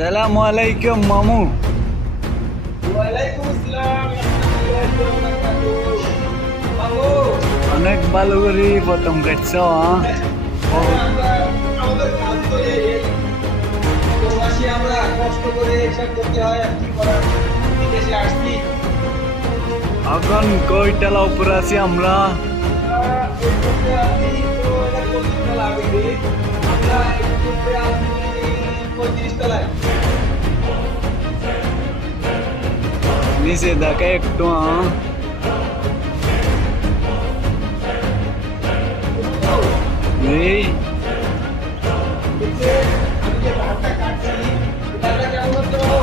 আসসালামু আলাইকুম মামু। ওয়ালাইকুম আসসালাম। বাবু, অনেক ভালো করে প্রথম কাটছ। আমরা আমাদের কাজ তো এই প্রবাসী আমরা কষ্ট করে এসব করতে হয় আর কি করার, বিদেশে আসছি। এখন কয়টালা উপরে আছি আমরা? এই করতে আসছি তো এটা 25 তলা হবে। আমরা এই করতে আসছি 35 তলায়। নিচে দেখে একটু এই দেখছে, আমি যে ধানটা কাটছি, ধানটা কেমন হচ্ছে বাবু?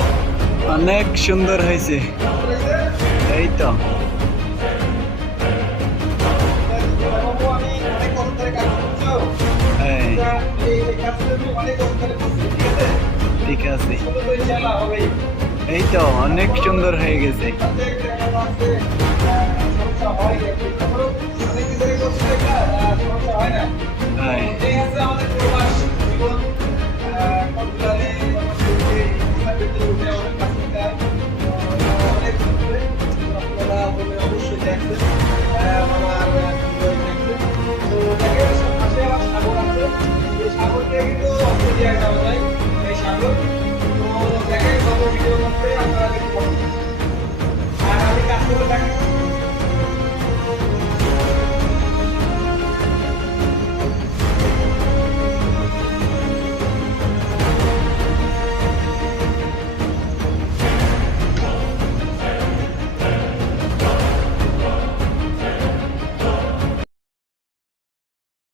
অনেক সুন্দর হয়েছে। হয়েছে? এই তো বাবু, আমি অনেক কষ্ট করে কাজ করছো। এই এই কাজটা আমি অনেক কষ্ট করে করছি, ঠিক আছে? ঠিক আছে। সুন্দর তো ইনশাআল্লাহ হবেই। এই তো অনেক সুন্দর হয়ে গেছে। সমস্যা হয়, অনেক কিছু করছি, সমস্যা হয় না। এই ঠিক আছে।